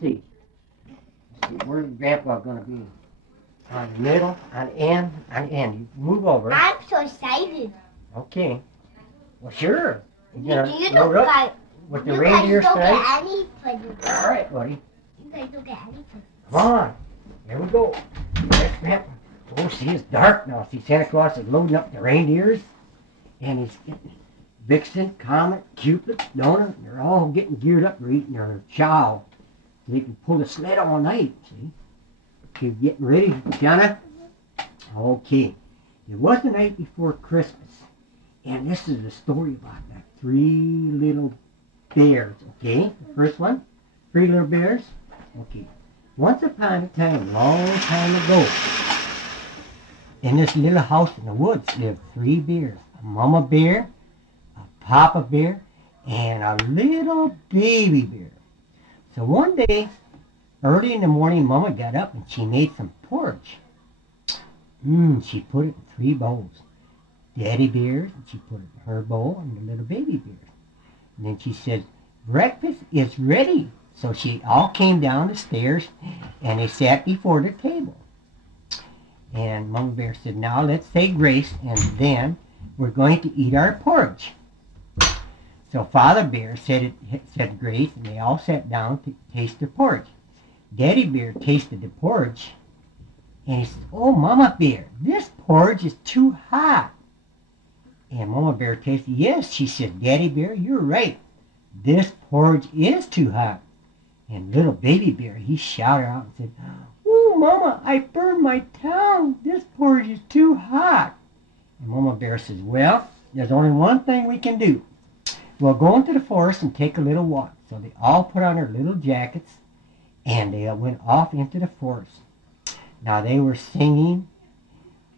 See, where's Grandpa gonna be? On the middle, on the end, on the end. You move over. I'm so excited. Okay. Well, sure. You don't get, with the reindeer tonight. Any presents. All right, buddy. You guys don't get any presents. Come on. Here we go. There's Grandpa. Oh, see, it's dark now. See, Santa Claus is loading up the reindeers, and he's getting Vixen, Comet, Cupid, Donut. They're all getting geared up for eating their chow. So they can pull the sled all night, see? Okay, getting ready, Shannah? Okay. It was the night before Christmas, and this is the story about the 3 little bears, okay? The first one, 3 little bears. Okay. Once upon a time, a long time ago, in this little house in the woods lived 3 bears. A mama bear, a papa bear, and a little baby bear. So one day, early in the morning, Mama got up and she made some porridge. She put it in 3 bowls. Daddy bear's, and she put it in her bowl, and the little baby bear's. And then she said, breakfast is ready. So she all came down the stairs, and they sat before the table. And Mama Bear said, now let's say grace, and then we're going to eat our porridge. So Father Bear said grace, and they all sat down to taste their porridge. Daddy Bear tasted the porridge, and he said, oh, Mama Bear, this porridge is too hot. And Mama Bear tasted, yes, she said, Daddy Bear, you're right. This porridge is too hot. And little baby bear, he shouted out and said, oh, Mama, I burned my tongue. This porridge is too hot. And Mama Bear says, well, there's only one thing we can do. We'll go into the forest and take a little walk. So they all put on their little jackets, and they went off into the forest. Now they were singing,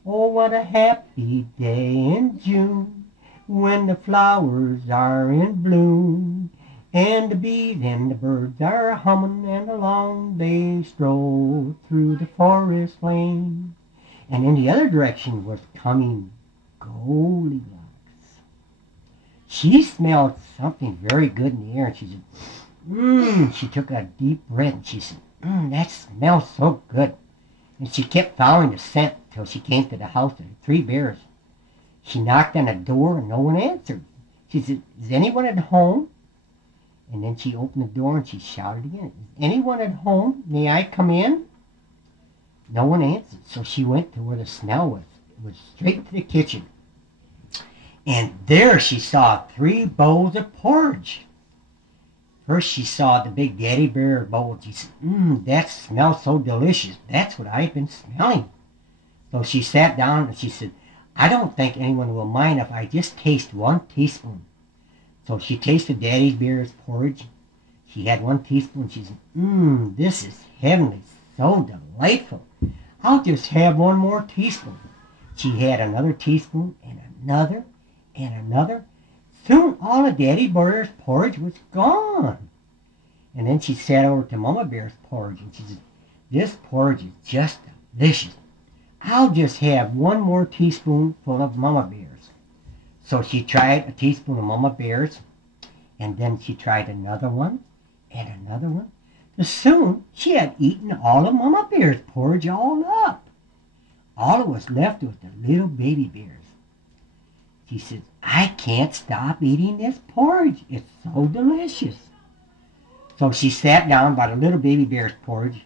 oh, what a happy day in June, when the flowers are in bloom, and the bees and the birds are humming, and along they stroll through the forest lane. And in the other direction was coming Goldilocks. She smelled something very good in the air, and she said, she took a deep breath, and she said, that smells so good. And she kept following the scent till she came to the house of the 3 bears. She knocked on the door, and no one answered. She said, is anyone at home? And then she opened the door, and she shouted again, is anyone at home? May I come in? No one answered, so she went to where the smell was. It was straight to the kitchen. And there she saw 3 bowls of porridge. First she saw the big Daddy Bear bowl. She said, that smells so delicious. That's what I've been smelling. So she sat down and she said, I don't think anyone will mind if I just taste 1 teaspoon. So she tasted Daddy Bear's porridge. She had 1 teaspoon. She said, this is heavenly, so delightful. I'll just have 1 more teaspoon. She had another teaspoon and another and another. Soon all of Daddy Bear's porridge was gone. And then she sat over to Mama Bear's porridge, and she said, this porridge is just delicious. I'll just have 1 more teaspoonful of Mama Bear's. So she tried a teaspoon of Mama Bear's, and then she tried another one and another one. So soon she had eaten all of Mama Bear's porridge all up. All that was left was the little baby bears. She said, I can't stop eating this porridge. It's so delicious. So she sat down by the little baby bear's porridge,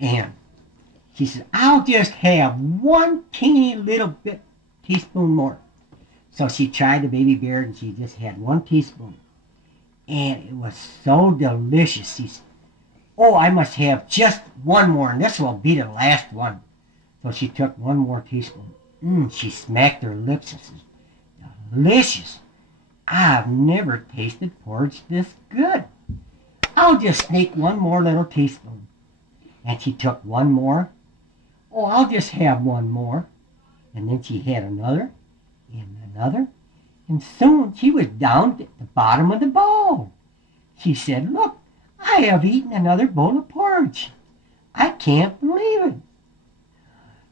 and she said, I'll just have 1 teeny little teaspoon more. So she tried the baby bear, and she just had 1 teaspoon. And it was so delicious. She said, oh, I must have just 1 more, and this will be the last one. So she took 1 more teaspoon. She smacked her lips and said, delicious. I've never tasted porridge this good. I'll just sneak 1 more little teaspoon. And she took 1 more. Oh, I'll just have 1 more. And then she had another and another. And soon she was down at the bottom of the bowl. She said, look, I have eaten another bowl of porridge. I can't believe it.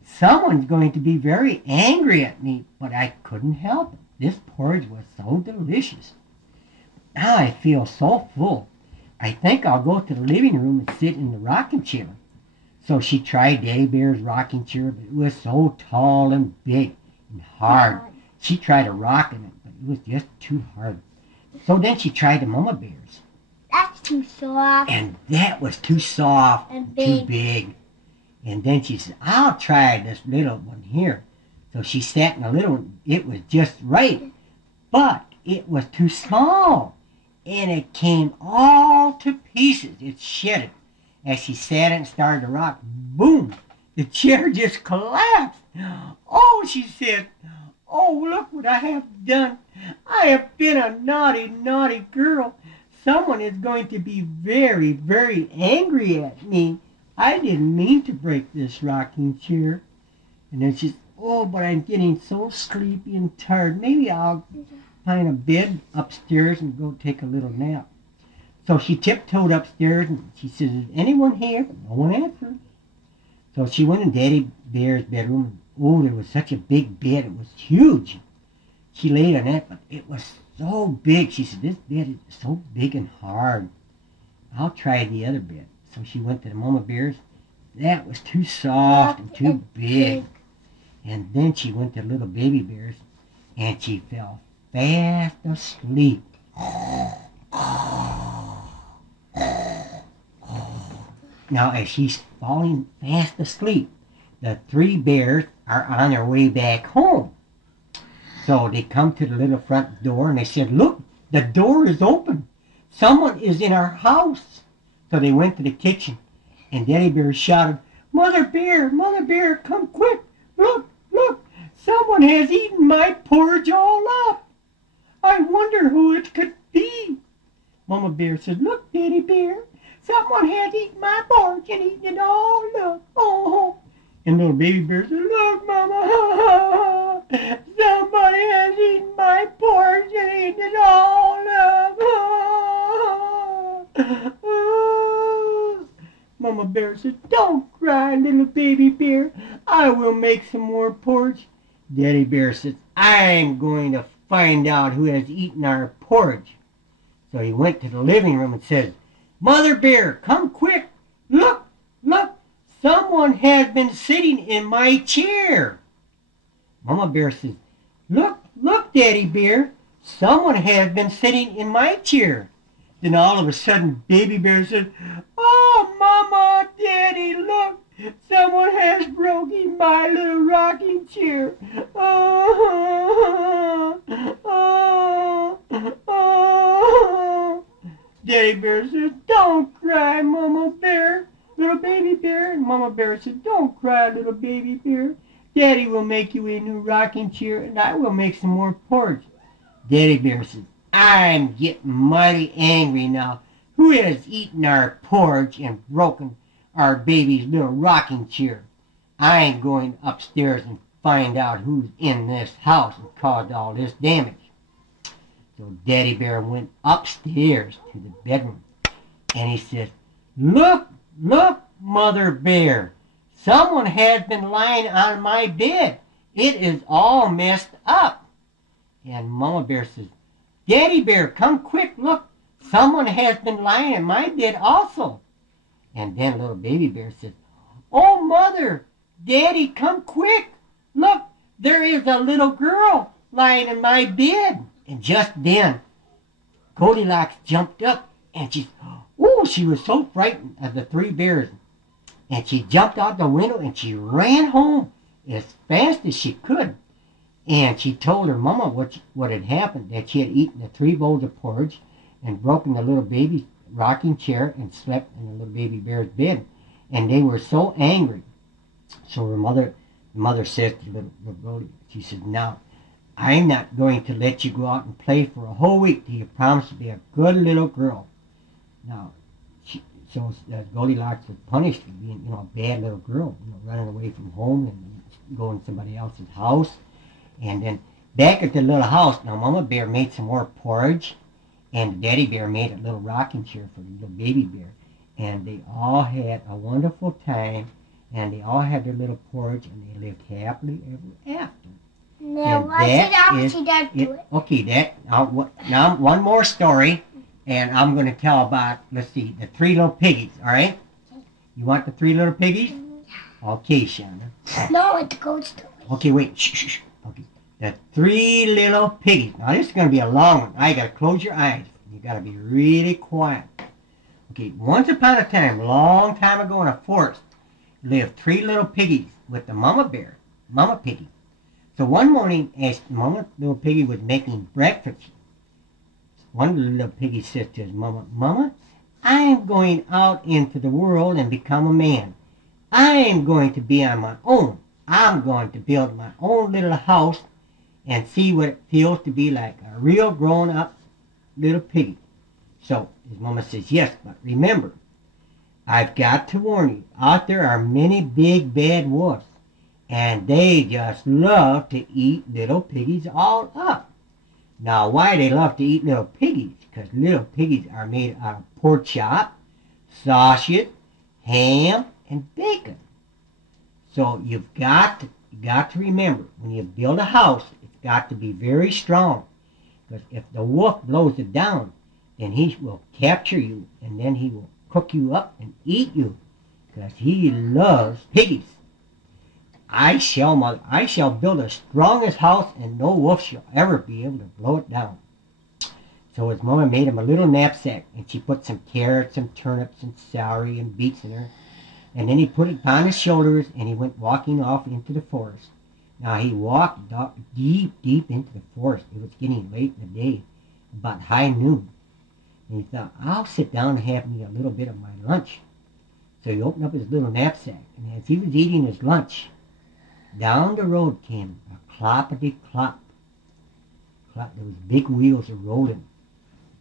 Someone's going to be very angry at me, but I couldn't help it. This porridge was so delicious. Now I feel so full. I think I'll go to the living room and sit in the rocking chair. So she tried Daddy Bear's rocking chair, but it was so tall and big and hard. She tried to rock in it, but it was just too hard. So then she tried the Mama Bear's. That's too soft. And that was too soft and too big. And then she said, I'll try this little one here. So she sat in a little one. It was just right, but it was too small. And it came all to pieces. It shattered. As she sat and started to rock, boom, the chair just collapsed. Oh, she said, oh, look what I have done. I have been a naughty, naughty girl. Someone is going to be very, very angry at me. I didn't mean to break this rocking chair. And then she said, oh, but I'm getting so sleepy and tired. Maybe I'll find a bed upstairs and go take a little nap. So she tiptoed upstairs and she says, is anyone here? No one answered. So she went in Daddy Bear's bedroom. Oh, there was such a big bed. It was huge. She laid on it, but it was so big. She said, this bed is so big and hard. I'll try the other bed. So she went to the Mama Bear's. That was too soft and too big. And then she went to little Baby Bear's and she fell fast asleep. Now, as she's falling fast asleep, the three bears are on their way back home. So they come to the little front door and they said, look, the door is open. Someone is in our house. So they went to the kitchen and Daddy Bear shouted, Mother Bear, come quick. Look, look, someone has eaten my porridge all up. I wonder who it could be. Mama Bear said, look, Daddy Bear, someone has eaten my porridge and eaten it all up. Oh. And little Baby Bear said, look, Mama, somebody has eaten my porridge and eaten it all up. Mama Bear said, don't cry, little Baby Bear. I will make some more porridge. Daddy Bear said, I'm going to find out who has eaten our porridge. So he went to the living room and said, Mother Bear, come quick. Look, look, someone has been sitting in my chair. Mama Bear says, look, look, Daddy Bear, someone has been sitting in my chair. Then all of a sudden, Baby Bear said, oh, Mama, Daddy, look, someone has broken my little rocking chair. Oh, oh, oh. Daddy Bear said, don't cry, Mama Bear, little Baby Bear. And Mama Bear said, don't cry, little Baby Bear. Daddy will make you a new rocking chair, and I will make some more porridge. Daddy Bear said, I'm getting mighty angry now. Who has eaten our porridge and broken our baby's little rocking chair? I'm going upstairs and find out who's in this house and caused all this damage. So Daddy Bear went upstairs to the bedroom and he said, look, look, Mother Bear, someone has been lying on my bed. It is all messed up. And Mama Bear says, Daddy Bear, come quick, look, someone has been lying in my bed also. And then little Baby Bear says, oh, Mother, Daddy, come quick, look, there is a little girl lying in my bed. And just then, Goldilocks jumped up and she was so frightened of the three bears. And she jumped out the window and she ran home as fast as she could. And she told her mama what had happened, that she had eaten the 3 bowls of porridge and broken the little baby's rocking chair and slept in the little Baby Bear's bed. And they were so angry. So her mother says to little Goldie, she said, now, I'm not going to let you go out and play for a whole week till you promise to be a good little girl. Now, Goldilocks was punished for being, a bad little girl, running away from home and going to somebody else's house. And then back at the little house, now Mama Bear made some more porridge, and Daddy Bear made a little rocking chair for the little Baby Bear. And they all had a wonderful time, and they all had their little porridge, and they lived happily ever after. Now, why did Auntie Dad do it? Okay, now one more story, And I'm going to tell about, let's see, the 3 little piggies, all right? You want the 3 little piggies? Okay, Shannah. No, it's a ghost story. Okay, wait. Shh, shh, shh. Okay. The 3 little piggies. Now, this is going to be a long one. I got to close your eyes. You got to be really quiet. Okay, once upon a time, a long time ago in a forest, lived 3 little piggies with the mama bear, Mama Piggy. So one morning, as Mama Little Piggy was making breakfast, one little piggy said to his mama, Mama, I am going out into the world and become a man. I am going to be on my own. I'm going to build my own little house and see what it feels to be like a real grown-up little piggy. So his mama says, yes, but remember, I've got to warn you, out there are many big bad wolves, and they just love to eat little piggies all up. Now, why they love to eat little piggies? Because little piggies are made out of pork chop, sausage, ham, and bacon. So you've got to remember, when you build a house, it's got to be very strong. Because if the wolf blows it down, then he will capture you, and then he will cook you up and eat you. Because he loves piggies. I shall build the strongest house, and no wolf shall ever be able to blow it down. So his mama made him a little knapsack, and she put some carrots and turnips and celery and beets in there. And then he put it upon his shoulders, and he went walking off into the forest. Now he walked deep, deep into the forest. It was getting late in the day, about high noon. And he thought, I'll sit down and have me a little bit of my lunch. So he opened up his little knapsack, and as he was eating his lunch, down the road came a cloppity-clop. There was big wheels a-rolling.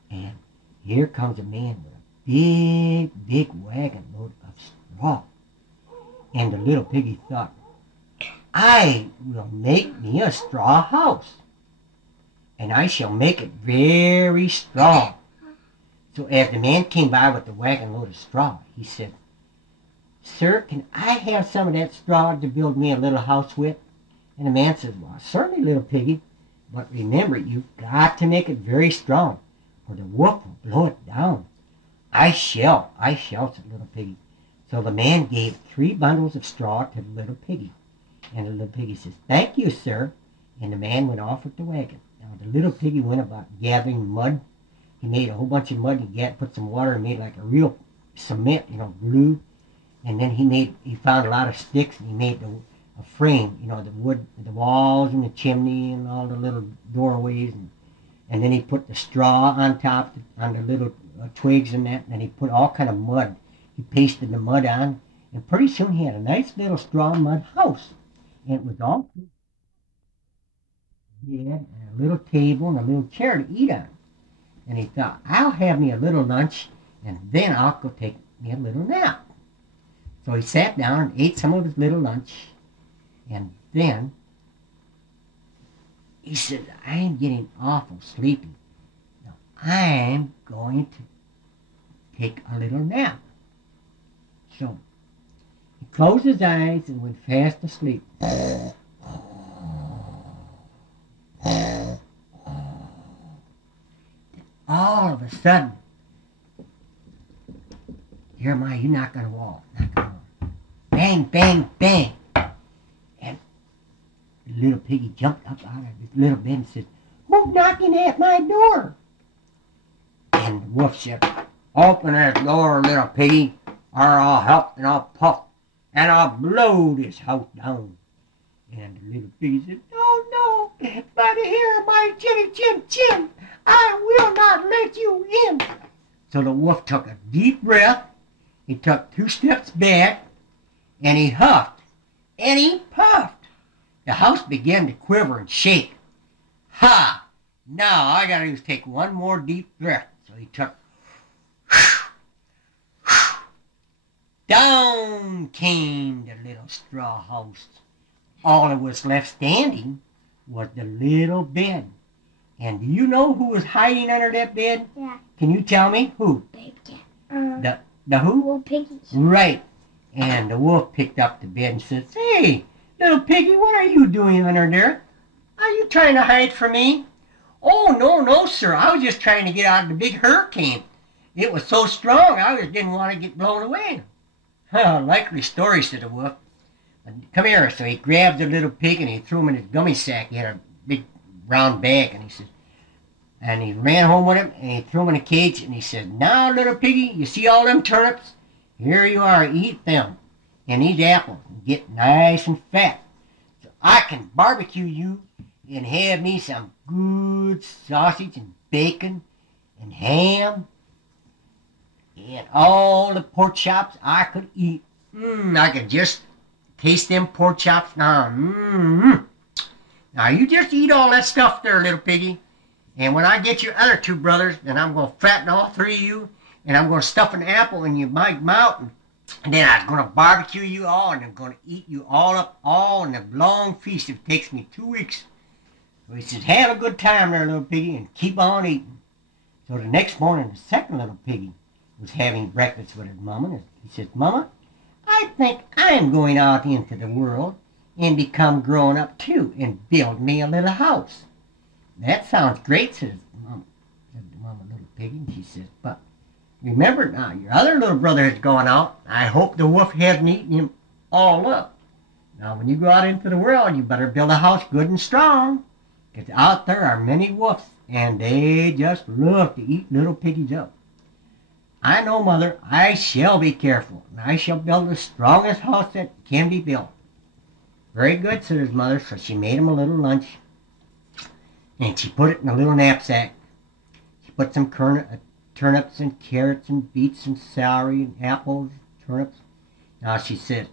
And here comes a man with a big, big wagon load of straw. And the little piggy thought, I will make me a straw house, and I shall make it very strong. So as the man came by with the wagon load of straw, he said, Sir, can I have some of that straw to build me a little house with? And the man says, well, certainly, little piggy, but remember, you've got to make it very strong, or the wolf will blow it down. I shall, said little piggy. So the man gave 3 bundles of straw to the little piggy. And the little piggy says, thank you, sir. And the man went off with the wagon. Now the little piggy went about gathering mud. He made a whole bunch of mud. He put some water and made like a real cement, glue. And then he found a lot of sticks, and he made a frame, the wood, the walls and the chimney and all the little doorways. And then he put the straw on top, on the little twigs and that. And then he put all kind of mud. He pasted the mud on. And pretty soon he had a nice little straw mud house. And it was all he had a little table and a little chair to eat on. And he thought, I'll have me a little lunch, and then I'll go take me a little nap. So he sat down and ate some of his little lunch, and then he said, I'm getting awful sleepy. Now I'm going to take a little nap. So he closed his eyes and went fast asleep. All of a sudden, Jeremiah, you knock on the wall. Knock on the wall. Bang, bang, bang. And the little piggy jumped up out of his little bed and said, who's knocking at my door? And the wolf said, open that door, little piggy, or I'll help and I'll puff, and I'll blow this house down. And the little piggy said, no, by the hair of my chin, I will not let you in. So the wolf took a deep breath, he took 2 steps back, and he huffed, and he puffed. The house began to quiver and shake. Ha! Now all I gotta do is take one more deep breath. So he took, down came the little straw house. All that was left standing was the little bed. And do you know who was hiding under that bed? Yeah. Can you tell me who? Baby cat. The who? Little piggies. Right. And the wolf picked up the bed and says, hey, little piggy, what are you doing under there? Are you trying to hide from me? Oh, no, sir. I was just trying to get out of the big hurricane. It was so strong, I just didn't want to get blown away. Likely story, said the wolf. Come here. So he grabbed the little pig and he threw him in his gummy sack. He had a big round bag, and he said, and he ran home with him, and he threw him in a cage, and he said, now, little piggy, you see all them turnips? Here you are, eat them, and eat apples, and get nice and fat, so I can barbecue you, and have me some good sausage, and bacon, and ham, and all the pork chops I could eat. I could just taste them pork chops now. Now, you just eat all that stuff there, little piggy. And when I get your other two brothers, then I'm going to fatten all three of you, and I'm going to stuff an apple in your mouth, and then I'm going to barbecue you all, and I'm going to eat you all up, all in a long feast. It takes me 2 weeks. So he says, have a good time there, little piggy, and keep on eating. So the next morning, the second little piggy was having breakfast with his mama, and he says, Mama, I think I am going out into the world and become grown up too, and build me a little house. That sounds great, said the mama little piggy, and she says, but remember now, your other little brother has gone out. I hope the wolf hasn't eaten him all up. Now, when you go out into the world, you better build a house good and strong, because out there are many wolves, and they just love to eat little piggies up. I know, Mother, I shall be careful, and I shall build the strongest house that can be built. Very good, said his mother, so she made him a little lunch, and she put it in a little knapsack. She put some turnips and carrots and beets and celery and apples, turnips. Now she said,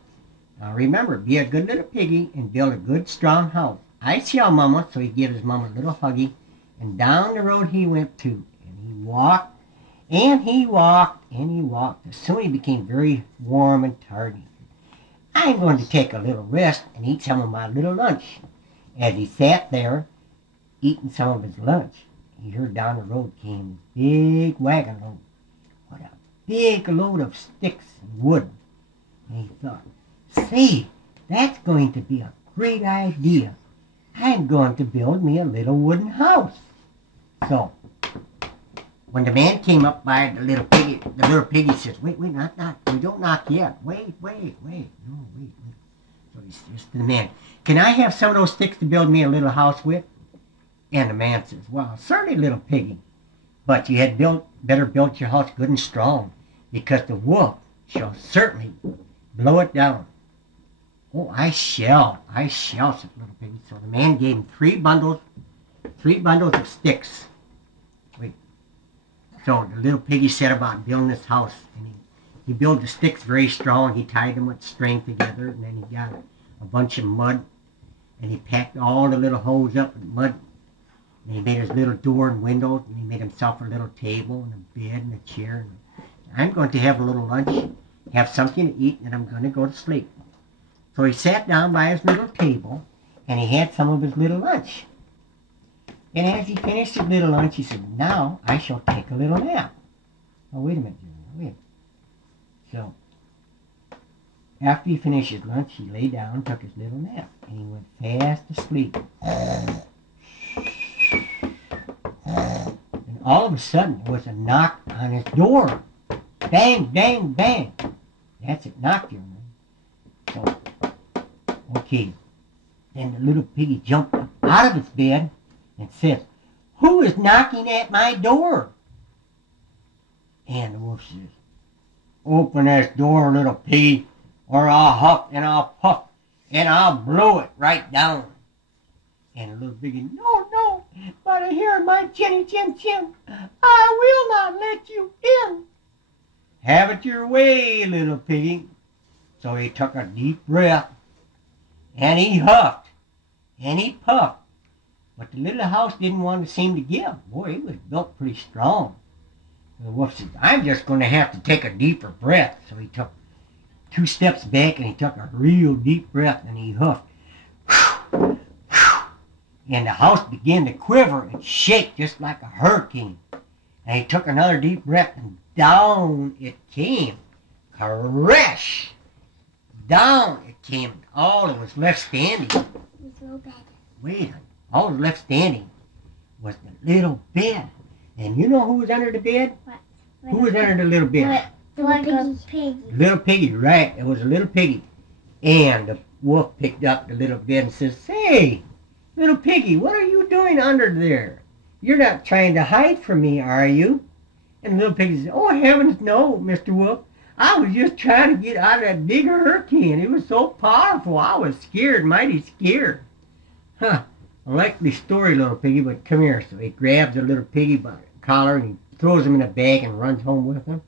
now remember, be a good little piggy and build a good strong house. I shall, Mama. So he gave his mama a little huggy, and down the road he went too. And he walked, and he walked, and he walked. Soon he became very warm and tired. He said, I'm going to take a little rest and eat some of my little lunch. As he sat there, eating some of his lunch, he heard down the road came a big wagon load. What a big load of sticks and wood. And he thought, say, that's going to be a great idea. I'm going to build me a little wooden house. So, when the man came up by the little piggy says, wait, not, we don't knock yet. Wait. No, wait. So he says to the man, can I have some of those sticks to build me a little house with? And the man says, well, certainly, little piggy, but you had better build your house good and strong, because the wolf shall certainly blow it down. Oh, I shall, said little piggy. So the man gave him three bundles of sticks. Wait. So the little piggy set about building this house, and he built the sticks very strong. He tied them with string together, and then he got a bunch of mud, and he packed all the little holes up with mud. And he made his little door and windows, and he made himself a little table and a bed and a chair. And I'm going to have a little lunch, have something to eat, and I'm going to go to sleep. So he sat down by his little table, and he had some of his little lunch. And as he finished his little lunch, he said, now I shall take a little nap. Oh, wait a minute, wait. So, after he finished his lunch, he lay down, took his little nap, and he went fast asleep. And all of a sudden, there was a knock on his door. Bang, bang, bang. That's it, knocked him. So, okay. Then the little piggy jumped up out of his bed and said, who is knocking at my door? And the wolf says, open this door, little piggy, or I'll huff and I'll puff and I'll blow it right down. And the little piggy, no, but I hear my chinny chin chin. I will not let you in. Have it your way, little piggy. So he took a deep breath, and he huffed, and he puffed. But the little house didn't want to seem to give. Boy, it was built pretty strong. And the wolf said, I'm just going to have to take a deeper breath. So he took 2 steps back, and he took a real deep breath, and he huffed. And the house began to quiver and shake just like a hurricane. And he took another deep breath, and down it came. Crash! Down it came. All that was left standing. It's real bad. Wait, all that was left standing was the little bed. And you know who was under the bed? What? Who was under the little bed? Little piggy. Little piggy, right. It was a little piggy. And the wolf picked up the little bed and says, "Say, little piggy, what are you doing under there? You're not trying to hide from me, are you?" And the little piggy said, "Oh, heavens no, Mr. Wolf. I was just trying to get out of that big hurricane. It was so powerful. I was scared, mighty scared." Huh. I like the story, little piggy, but come here. So he grabs the little piggy by the collar and he throws him in a bag and runs home with him.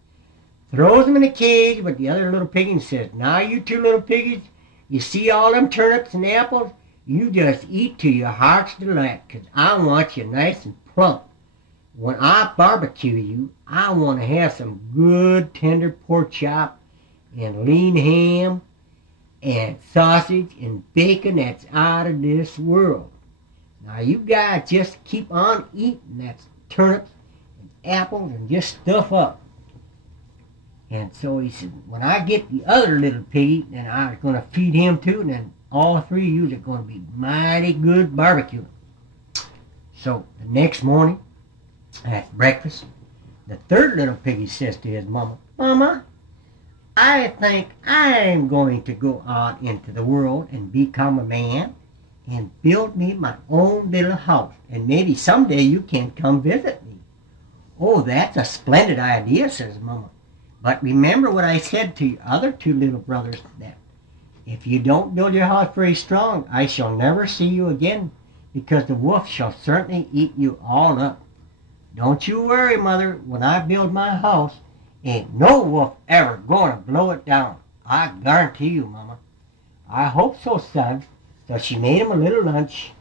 Throws him in a cage, but the other little piggy says, "Now you two little piggies, you see all them turnips and apples? You just eat to your heart's delight, 'cause I want you nice and plump. When I barbecue you, I want to have some good tender pork chop and lean ham and sausage and bacon that's out of this world. Now you guys just keep on eating that turnips and apples and just stuff up." And so he said, "When I get the other little piggy, then I'm going to feed him too, and then all three of you are going to be mighty good barbecuing." So the next morning, at breakfast, the third little piggy says to his mama, "Mama, I think I'm going to go out into the world and become a man and build me my own little house, and maybe someday you can come visit me." "Oh, that's a splendid idea," says Mama. "But remember what I said to your other two little brothers, that if you don't build your house very strong, I shall never see you again, because the wolf shall certainly eat you all up. Don't you worry, Mother. When I build my house, ain't no wolf ever going to blow it down. I guarantee you, Mama." "I hope so, son." So she made him a little lunch,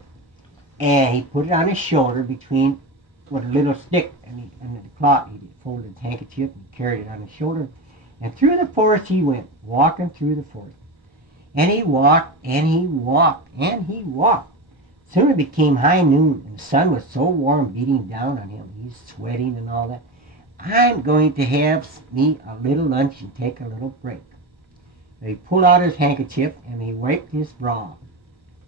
and he put it on his shoulder between with a little stick and the cloth. He folded his handkerchief and carried it on his shoulder. And through the forest he went, walking through the forest. And he walked, and he walked, and he walked. Soon it became high noon, and the sun was so warm beating down on him. He's sweating and all that. "I'm going to have me a little lunch and take a little break." So he pulled out his handkerchief, and he wiped his brow.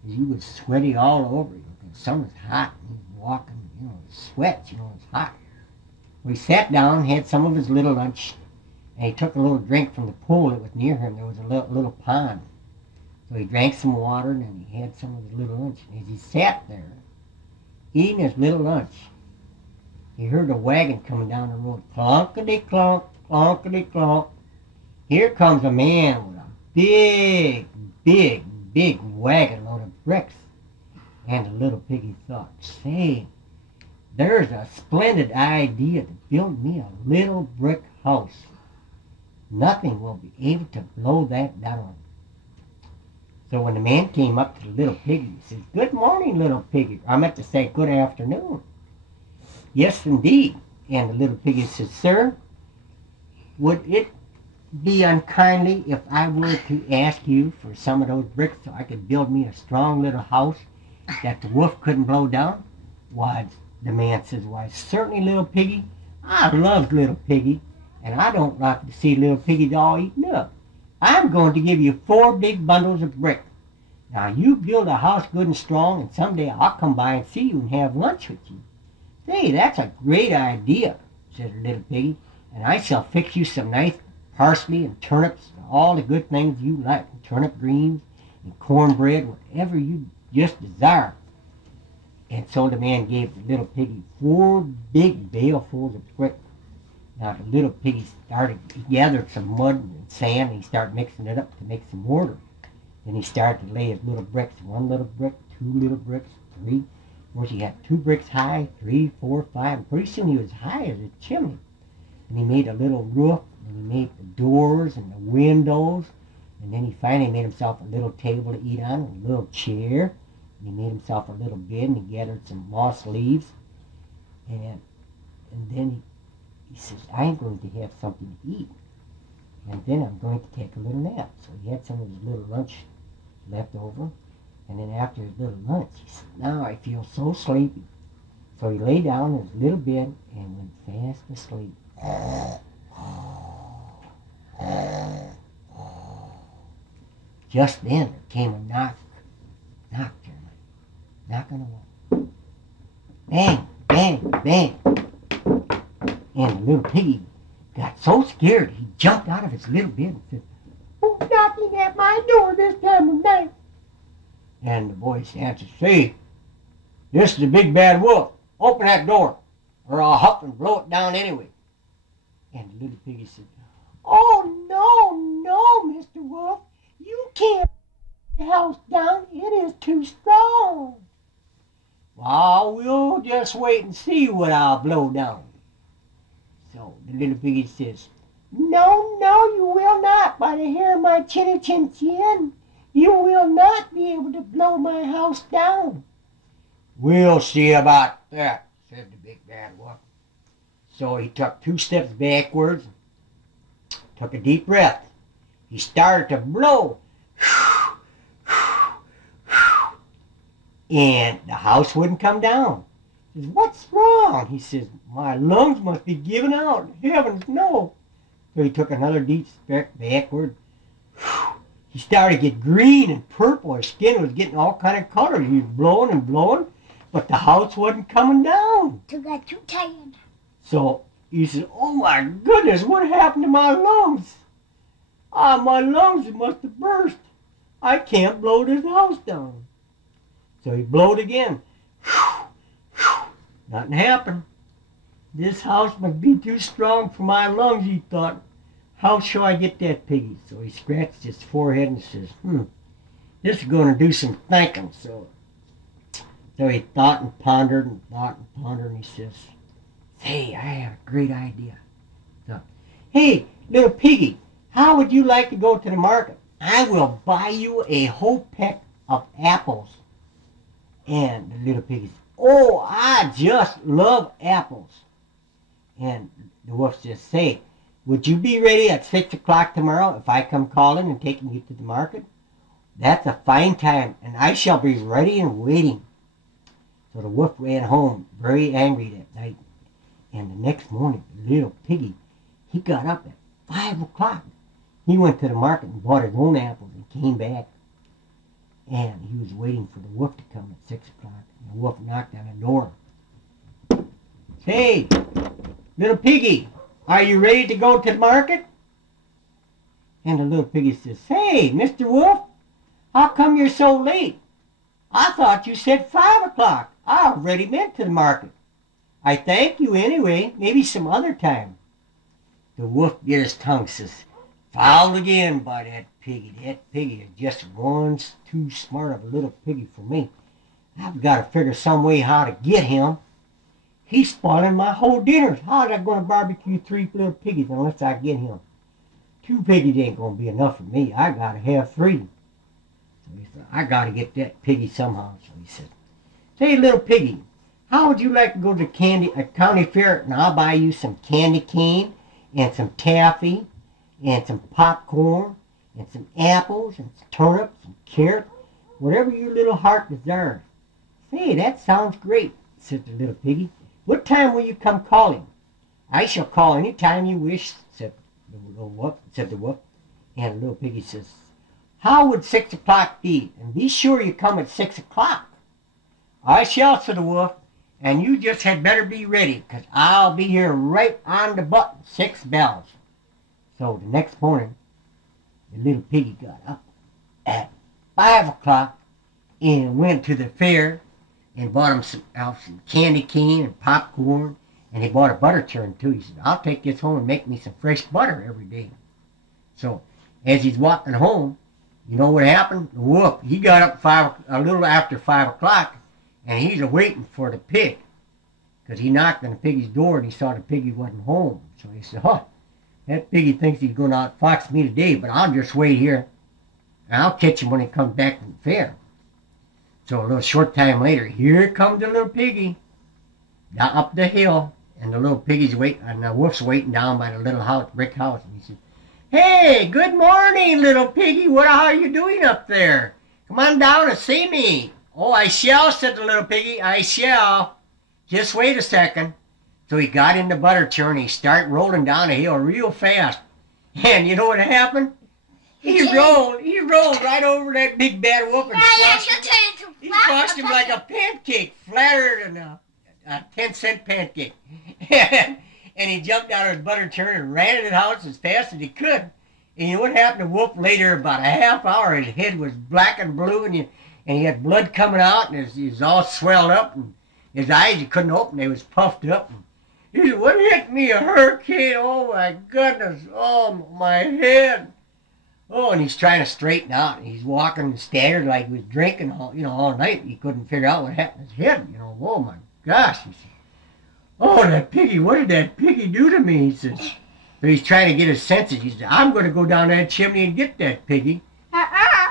He was sweaty all over. The sun was hot, and he was walking, sweat, it's hot. Well, he sat down and had some of his little lunch, and he took a little drink from the pool that was near him. There was a little pond. So he drank some water, and then he had some of his little lunch. And as he sat there, eating his little lunch, he heard a wagon coming down the road. Clonkety-clonk, clonkety-clonk. Here comes a man with a big, big, big wagon load of bricks. And the little piggy thought, "Say, there's a splendid idea to build me a little brick house. Nothing will be able to blow that down." So when the man came up to the little piggy, he says, "Good morning, little piggy." I meant to say good afternoon. "Yes, indeed." And the little piggy says, "Sir, would it be unkindly if I were to ask you for some of those bricks so I could build me a strong little house that the wolf couldn't blow down?" "Why," the man says, "why, certainly, little piggy. I love little piggy, and I don't like to see little piggies all eaten up. I'm going to give you 4 big bundles of brick. Now you build a house good and strong, and someday I'll come by and see you and have lunch with you." "Say, that's a great idea," said the little piggy, "and I shall fix you some nice parsley and turnips and all the good things you like, and turnip greens and cornbread, whatever you just desire." And so the man gave the little piggy 4 big balefuls of brick. Now the little piggy he gathered some mud and sand, and he started mixing it up to make some mortar. Then he started to lay his little bricks, 1 little brick, 2 little bricks, 3. Of course, he had 2 bricks high, 3, 4, 5, and pretty soon he was high as a chimney. And he made a little roof, and he made the doors and the windows, and then he finally made himself a little table to eat on, and a little chair, and he made himself a little bed, and he gathered some moss leaves, and then he says, "I'm going to have something to eat, and then I'm going to take a little nap." So he had some of his little lunch left over, and then after his little lunch, he said, "Now I feel so sleepy." So he lay down in his little bed and went fast asleep. Just then there came a knock, Jeremiah. Knock on the wall. bang, bang, bang. And the little piggy got so scared he jumped out of his little bed and said, "Who's knocking at my door this time of night?" And the voice answered, "Say, this is the big bad wolf. Open that door, or I'll huff and blow it down anyway." And the little piggy said, "Oh, no, no, Mr. Wolf. You can't put the house down. It is too strong." "Well, we'll just wait and see what I'll blow down." So the little piggy says, "No, no, you will not. By the hair of my chinny chin chin, you will not be able to blow my house down." "We'll see about that," said the big bad wolf. So he took 2 steps backwards, took a deep breath. He started to blow. And the house wouldn't come down. He says, "What's wrong?" He says, "My lungs must be giving out. Heavens, no." So he took another deep step backward. He started to get green and purple. His skin was getting all kind of colors. He was blowing and blowing, but the house wasn't coming down. You got too tired. So he said, "Oh my goodness, what happened to my lungs? My lungs must have burst. I can't blow this house down." So he blowed again. Nothing happened. "This house must be too strong for my lungs," he thought. "How shall I get that piggy?" So he scratched his forehead and says, "This is going to do some thinking." So he thought and pondered and thought and pondered, and he says, "Hey, I have a great idea." So, "Hey, little piggy, how would you like to go to the market? I will buy you a whole peck of apples." And the little piggy says, "Oh, I just love apples." And the wolf says, "Say, would you be ready at 6 o'clock tomorrow if I come calling and taking you to the market? That's a fine time, and I shall be ready and waiting." So the wolf ran home very angry that night. And the next morning, the little piggy, he got up at 5 o'clock. He went to the market and bought his own apples and came back. And he was waiting for the wolf to come at 6 o'clock. And the wolf knocked on the door. "Hey, little piggy, are you ready to go to the market?" And the little piggy says, "Hey, Mr. Wolf, how come you're so late? I thought you said 5 o'clock. I already went to the market. I thank you anyway, maybe some other time." The wolf bit his tongue, says, "Fouled again by that piggy. That piggy is just one too smart of a little piggy for me. I've got to figure some way how to get him. He's spoiling my whole dinner. How's I going to barbecue 3 little piggies unless I get him? 2 piggies ain't going to be enough for me. I got to have 3. So he said, I got to get that piggy somehow." So he said, "Say, little piggy, how would you like to go to a county fair and I'll buy you some candy cane and some taffy and some popcorn and some apples and some turnips and carrots, whatever your little heart desires." "Say, that sounds great," said the little piggy. "What time will you come calling?" "I shall call any time you wish," said the wolf. And the little piggy says, "How would 6 o'clock be? And be sure you come at 6 o'clock." "I shall," said the wolf, "and you just had better be ready, 'cause I'll be here right on the button, 6 bells." So the next morning, the little piggy got up at 5 o'clock and went to the fair and bought him some candy cane and popcorn, and he bought a butter churn too. He said, "I'll take this home and make me some fresh butter every day." So as he's walking home, you know what happened? The wolf, he got up a little after 5 o'clock, and he's waiting for the pig, because he knocked on the piggy's door and he saw the piggy wasn't home. So he said, "Oh, that piggy thinks he's going to outfox me today, but I'll just wait here, and I'll catch him when he comes back from the fair." So a little short time later, here comes the little piggy down up the hill, and the little piggy's waiting, and the wolf's waiting down by the little house, brick house, and he says, "Hey, good morning, little piggy. How are you doing up there? Come on down and see me." "Oh, I shall," said the little piggy. "I shall. Just wait a second." So he got in the butter churn, and he started rolling down the hill real fast. And you know what happened? He rolled right over that big bad wolf and squashed him like a pancake, flatter than a 10-cent pancake. And he jumped out of his butter churn and ran to the house as fast as he could. And you know what happened to Wolf later? About a half hour, his head was black and blue, and he had blood coming out, and he was all swelled up, and his eyes he couldn't open. They was puffed up. And he said, "What hit me? A hurricane? Oh, my goodness. Oh, my head." Oh, and he's trying to straighten out. And he's walking and staggered like he was drinking all night. He couldn't figure out what happened to his head. Oh, my gosh. He said, "Oh, that piggy, what did that piggy do to me?" He says. So he's trying to get his senses. He said, "I'm going to go down that chimney and get that piggy."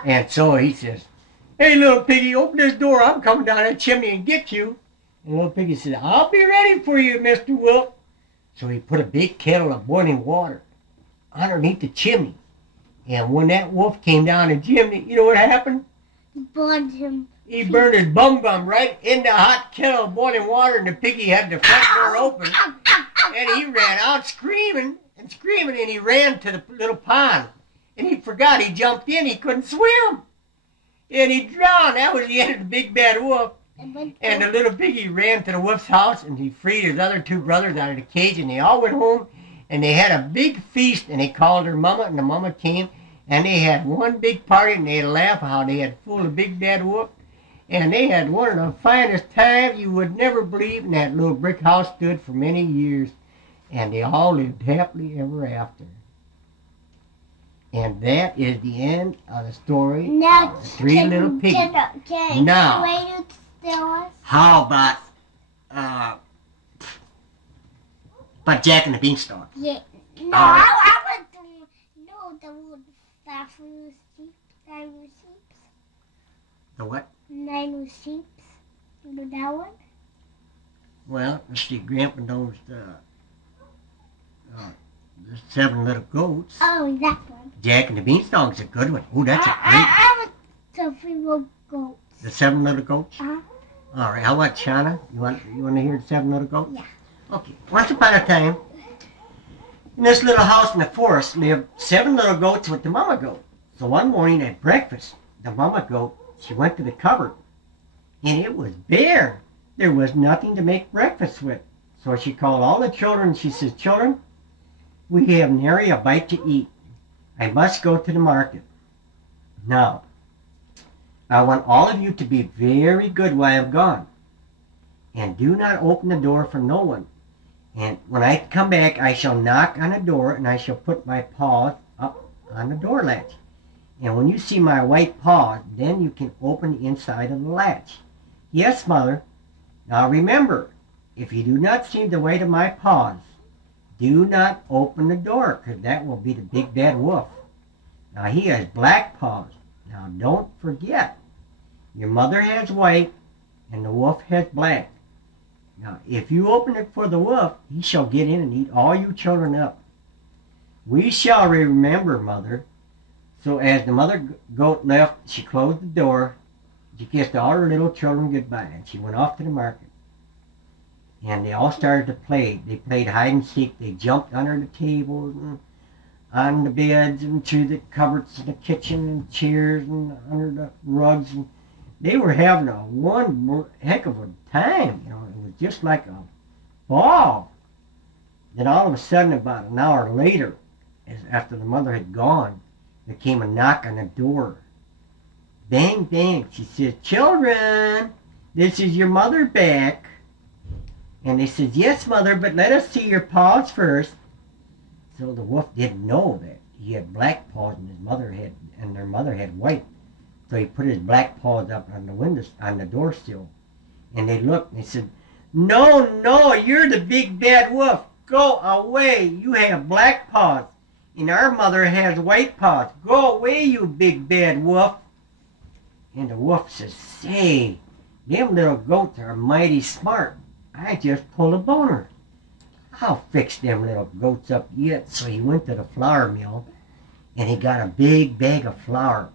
And so he says, "Hey, little piggy, open this door. I'm coming down that chimney and get you." And little piggy said, "I'll be ready for you, Mr. Wolf." So he put a big kettle of boiling water underneath the chimney. And when that wolf came down the chimney, you know what happened? He burned him. He burned his bum right in the hot kettle of boiling water, and the piggy had the front door open. And he ran out screaming, and he ran to the little pond. And he forgot, he jumped in, he couldn't swim. And he drowned. That was the end of the big bad wolf. And the little piggy ran to the wolf's house, and he freed his other two brothers out of the cage, and they all went home, and they had a big feast, and they called their mama, and the mama came, and they had one big party, and they had a laugh how they had fooled the big bad wolf. And they had one of the finest times you would never believe, and that little brick house stood for many years. And they all lived happily ever after. And that is the end of the story Now, of the three little piggies. Now, how about Jack and the Beanstalk? Yeah. No, I want to know the nine sheep. The what? 9 sheep. You know that one? Well, let's see. Grandpa knows the 7 little goats. Oh, that one. Jack and the Beanstalk is a good one. Oh, that's a great one. I want the 3 little goats. The 7 little goats? Uh-huh. All right. How about Shannah? You want to hear the 7 little goats? Yeah. Okay. Once upon a time, in this little house in the forest lived 7 little goats with the mama goat. So one morning at breakfast, the mama goat, she went to the cupboard, and it was bare. There was nothing to make breakfast with. So she called all the children, and she says, "Children, we have nary a bite to eat. I must go to the market. Now, I want all of you to be very good while I'm gone. And do not open the door for no one. And when I come back, I shall knock on the door, and I shall put my paws up on the door latch. And when you see my white paws, then you can open the inside of the latch." "Yes, Mother." "Now remember, if you do not see the white of my paws, do not open the door, because that will be the big bad wolf. Now he has black paws. Now don't forget, your mother has white, and the wolf has black. Now if you open it for the wolf, he shall get in and eat all you children up. We shall remember, Mother." So as the mother goat left, she closed the door, she kissed all her little children goodbye, and she went off to the market. And they all started to play. They played hide and seek. They jumped under the tables and on the beds and through the cupboards in the kitchen and chairs and under the rugs. And they were having one heck of a time. It was just like a ball. Then all of a sudden, about an hour later, after the mother had gone, there came a knock on the door. Bang, bang. She said, "Children, this is your mother back." And they said, "Yes, Mother, but let us see your paws first." So the wolf didn't know that he had black paws and their mother had white. So he put his black paws up on the door sill. And they looked and they said, No, you're the big bad wolf. Go away. You have black paws. And our mother has white paws. Go away, you big bad wolf." And the wolf says, "Say, them little goats are mighty smart. I just pulled a boner. I'll fix them little goats up yet." So he went to the flour mill, and he got a big bag of flour.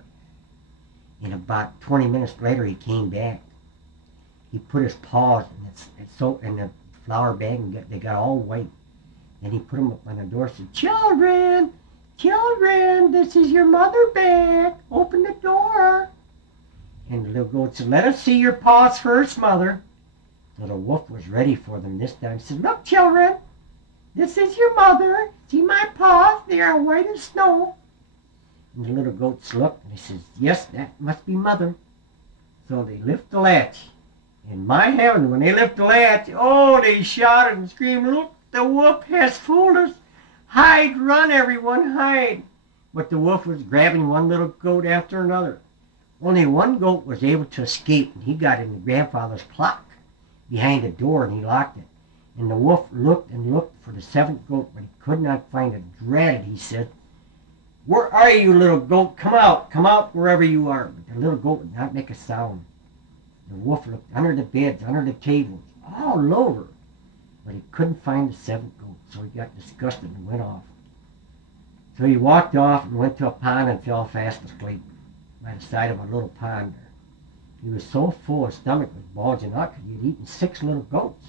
And about 20 minutes later, he came back. He put his paws in the flour bag, and they got all white. And he put them up on the door and said, "Children, this is your mother back. Open the door." And the little goat said, "Let us see your paws first, Mother." So the wolf was ready for them this time. He said, "Look, children, this is your mother. See my paws? They are white as snow." And the little goats looked, and he says, "Yes, that must be mother." So they lift the latch. In my heaven, when they lift the latch, oh, they shouted and screamed, "Look, the wolf has fooled us. Hide, run, everyone, hide." But the wolf was grabbing one little goat after another. Only one goat was able to escape, and he got in the grandfather's clock behind the door, and he locked it. And the wolf looked and looked for the seventh goat, but he could not find it. Dreaded, he said, "Where are you, little goat? Come out wherever you are." But the little goat would not make a sound. The wolf looked under the beds, under the tables, all over, but he couldn't find the seventh goat, so he got disgusted and went off. So he walked off and went to a pond and fell fast asleep by the side of a little pond there. He was so full his stomach was bulging out because he had eaten 6 little goats.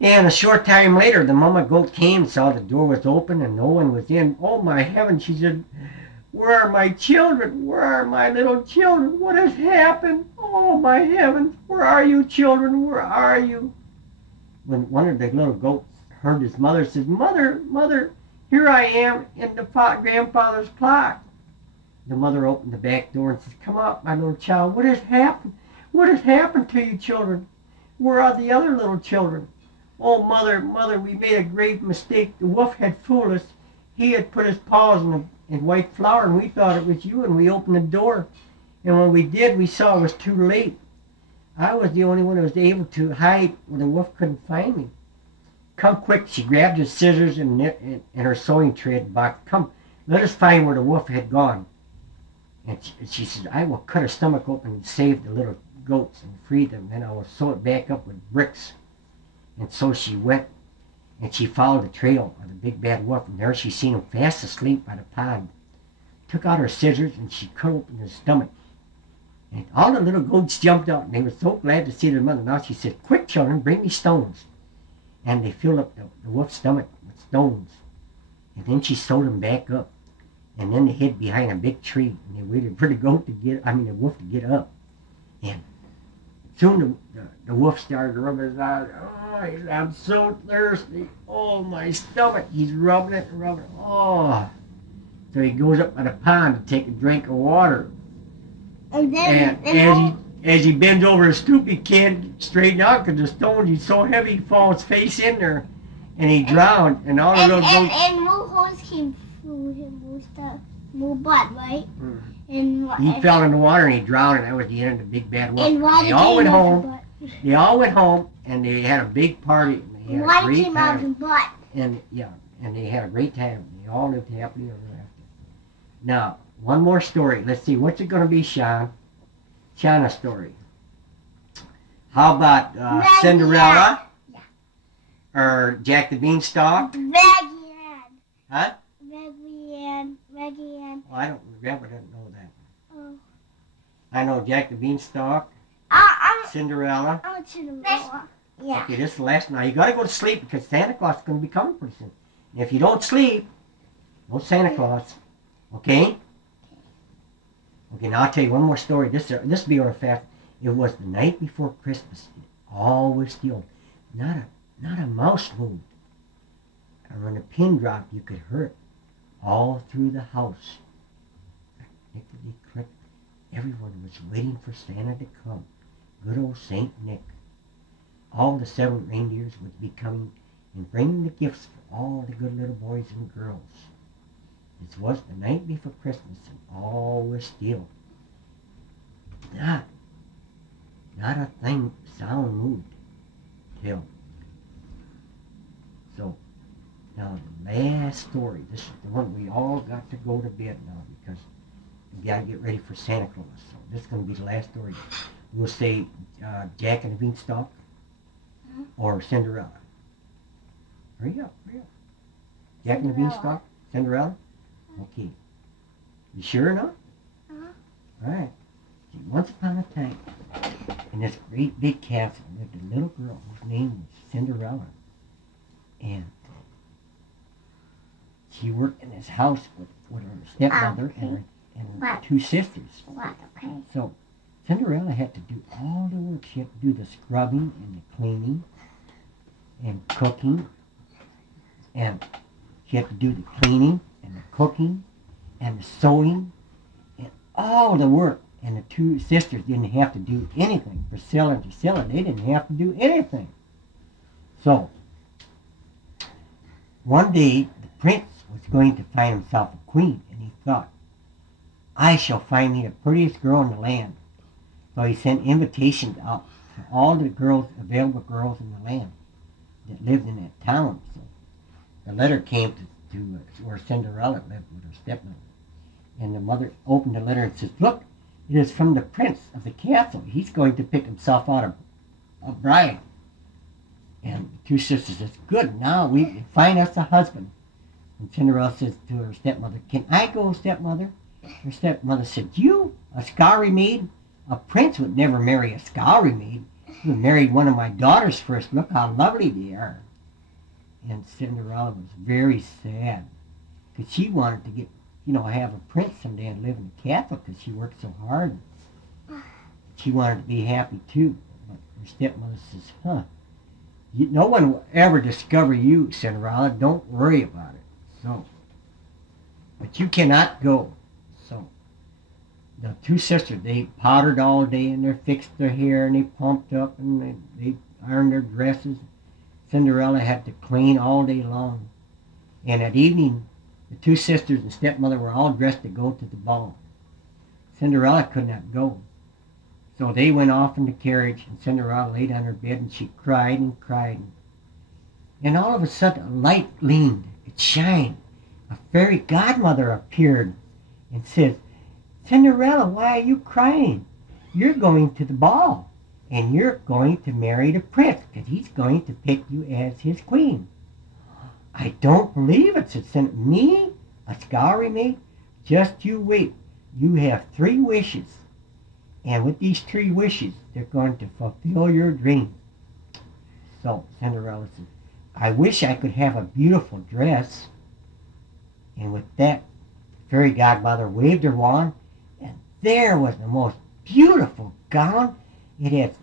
And a short time later, the mama goat came and saw the door was open and no one was in. "Oh, my heavens," she said, "where are my children? Where are my little children? What has happened? Oh, my heavens, where are you, children? Where are you?" When one of the little goats heard his mother, says, "Mother, mother, here I am in the grandfather's clock." The mother opened the back door and says, "Come out, my little child. What has happened? What has happened to you, children? Where are the other little children?" "Oh, mother, mother, we made a grave mistake. The wolf had fooled us. He had put his paws in white flour, and we thought it was you, and we opened the door. And when we did, we saw it was too late. I was the only one who was able to hide where the wolf couldn't find me. Come quick." She grabbed his scissors and her sewing tray at the box. "Come, let us find where the wolf had gone." And she said, "I will cut her stomach open and save the little goats and free them. Then I will sew it back up with bricks." And so she went, and she followed the trail of the big bad wolf, and there she seen him fast asleep by the pond. Took out her scissors, and she cut open his stomach. And all the little goats jumped out, and they were so glad to see their mother. Now she said, "Quick, children, bring me stones." And they filled up the wolf's stomach with stones. And then she sewed them back up. And then they hid behind a big tree, and they waited for the wolf to get up. And soon the wolf started to rub his eyes. "Oh, I'm so thirsty. Oh, my stomach." He's rubbing it and rubbing it. Oh. So he goes up by the pond to take a drink of water. And as he bends over to stoop, he can't straighten out because the stones, he's so heavy, he falls face in there. And he drowned. And all the little goats... And more holes came through him, more blood, right? Mm. And He fell in the water and he drowned, and that was the end of the big bad wolf. And water They all went came out home. the butt. They all went home, and they had a big party. And they had a Water great came out of the time. butt. And they had a great time. They all lived happily ever after. Now, one more story. Let's see, what's it going to be, Sean? Shannah's story. How about Cinderella? Yeah. Or Jack the Beanstalk? Maggie Ann. Huh? Maggie Ann. Well, Grandpa doesn't know that. Oh. I know Jack the Beanstalk, Cinderella. I'm Cinderella. Yeah. Okay, this is the last. Now, you got to go to sleep because Santa Claus is going to be coming pretty soon. And if you don't sleep, no Santa Claus. Okay? Okay, now I'll tell you one more story. This will be on a fast. It was the night before Christmas. All was still. Not a mouse moved. And when a pin dropped, you could hear it all through the house. Clickety-click. Everyone was waiting for Santa to come. Good old Saint Nick. All the 7 reindeers would be coming and bringing the gifts for all the good little boys and girls. It was the night before Christmas, and all was still. Not a sound moved till. So, now the last story, this is the one we all got to go to bed now because we got to get ready for Santa Claus. So this is going to be the last story. We'll say Jack and the Beanstalk or Cinderella. Hurry up. Jack and the Beanstalk? Cinderella? Okay. You sure enough? All right. See, once upon a time, in this great big castle lived a little girl whose name was Cinderella. And she worked in this house with her stepmother and her 2 sisters. Okay. So Cinderella had to do all the work. She had to do the scrubbing and the cleaning and cooking. And she had to do the cleaning and the cooking and the sewing and all the work. And the two sisters didn't have to do anything. Priscilla and Drusilla, they didn't have to do anything. So, one day, the prince was going to find himself a queen, and he thought, I shall find me the prettiest girl in the land. So he sent invitations out to all the girls, available girls in the land that lived in that town. So the letter came to where Cinderella lived with her stepmother. And the mother opened the letter and says, look, it is from the prince of the castle. He's going to pick himself out a bride. And the two sisters says, good, now we can find us a husband. And Cinderella says to her stepmother, can I go, stepmother? Her stepmother said, you, a scullery maid? A prince would never marry a scullery maid. He would marry one of my daughters first. Look how lovely they are. And Cinderella was very sad because she wanted to get, have a prince someday and live in a castle because she worked so hard. She wanted to be happy too. But her stepmother says, no one will ever discover you, Cinderella. Don't worry about it. So, but you cannot go. So, the two sisters, they powdered all day and they fixed their hair and they pumped up and they ironed their dresses. Cinderella had to clean all day long. And at evening, the two sisters and stepmother were all dressed to go to the ball. Cinderella could not go. So they went off in the carriage, and Cinderella laid on her bed, and she cried and cried. And all of a sudden, a light gleamed. It shined. A fairy godmother appeared and said, Cinderella, why are you crying? You're going to the ball, and you're going to marry the prince, because he's going to pick you as his queen. I don't believe it, said Cinderella. Me? A scullery maid? Just you wait. You have 3 wishes. And with these 3 wishes, they're going to fulfill your dream. So Cinderella said, I wish I could have a beautiful dress. And with that, fairy godmother waved her wand, and there was the most beautiful gown. It had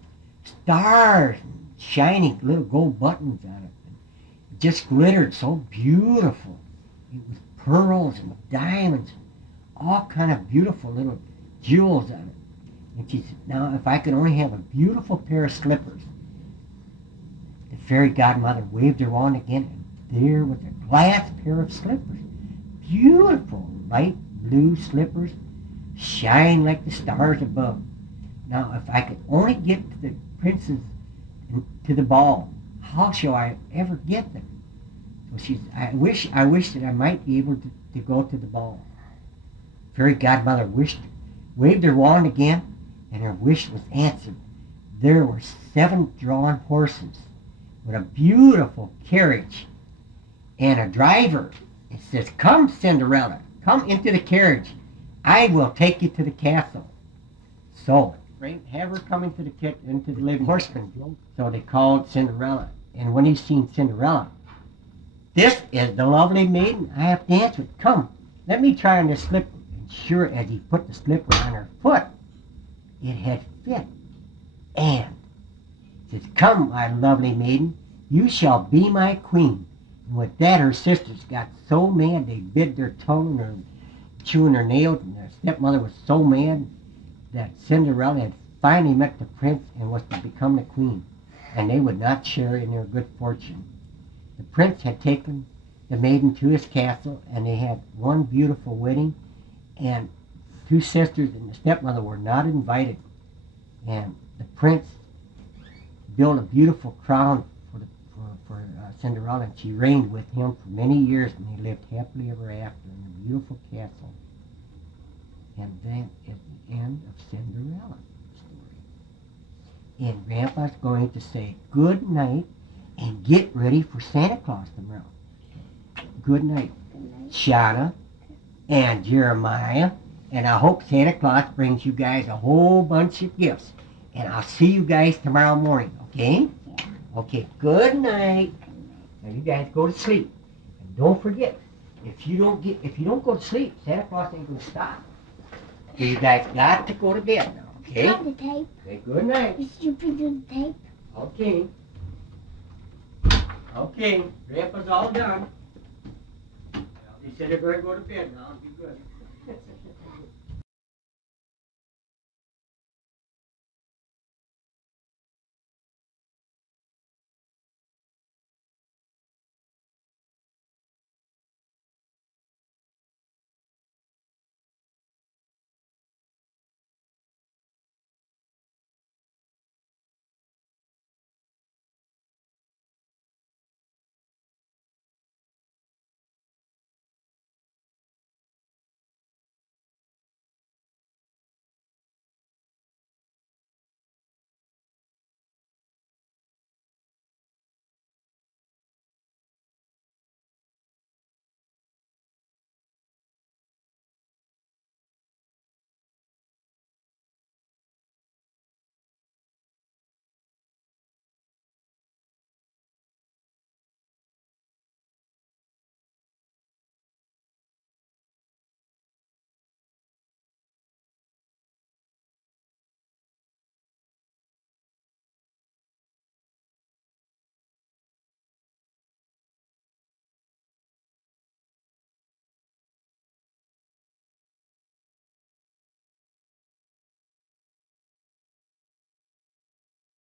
stars and shining little gold buttons on it. It just glittered so beautiful. It was pearls and diamonds, all kind of beautiful little jewels on it. And she said, now if I could only have a beautiful pair of slippers. The fairy godmother waved her wand again, and there was a glass pair of slippers. Beautiful light blue slippers, shine like the stars above. Now if I could only get to the princes to the ball, how shall I ever get them? So she said, I wish that I might be able to go to the ball. Fairy godmother waved her wand again, and her wish was answered. There were 7 drawn horses with a beautiful carriage and a driver. It says, come, Cinderella, come into the carriage. I will take you to the castle. So, have her come into the living horseman. So they called Cinderella. And when he seen Cinderella, this is the lovely maiden I have danced with. Come, let me try on this slipper. And sure as he put the slipper on her foot, it had fit. And says, come, my lovely maiden, you shall be my queen. And with that, her sisters got so mad they bit their tongue and chewing their nails, and their stepmother was so mad that Cinderella had finally met the prince and was to become the queen, and they would not share in their good fortune. The prince had taken the maiden to his castle, and they had one beautiful wedding, and 2 sisters and the stepmother were not invited. And the prince built a beautiful crown for Cinderella, and she reigned with him for many years, and they lived happily ever after in a beautiful castle. And that is the end of Cinderella story. And Grandpa's going to say good night and get ready for Santa Claus tomorrow. Good night, Shannah and Jeremiah. And I hope Santa Claus brings you guys a whole bunch of gifts. And I'll see you guys tomorrow morning, okay? Yeah. Okay, good night. Now you guys go to sleep. And don't forget, if you don't go to sleep, Santa Claus ain't gonna stop. So you guys got to go to bed now. Okay. Got the tape. Okay, good night. Is you put the tape? Okay. Okay, Grandpa's all done. Well, they said they're going to go to bed now. Be good.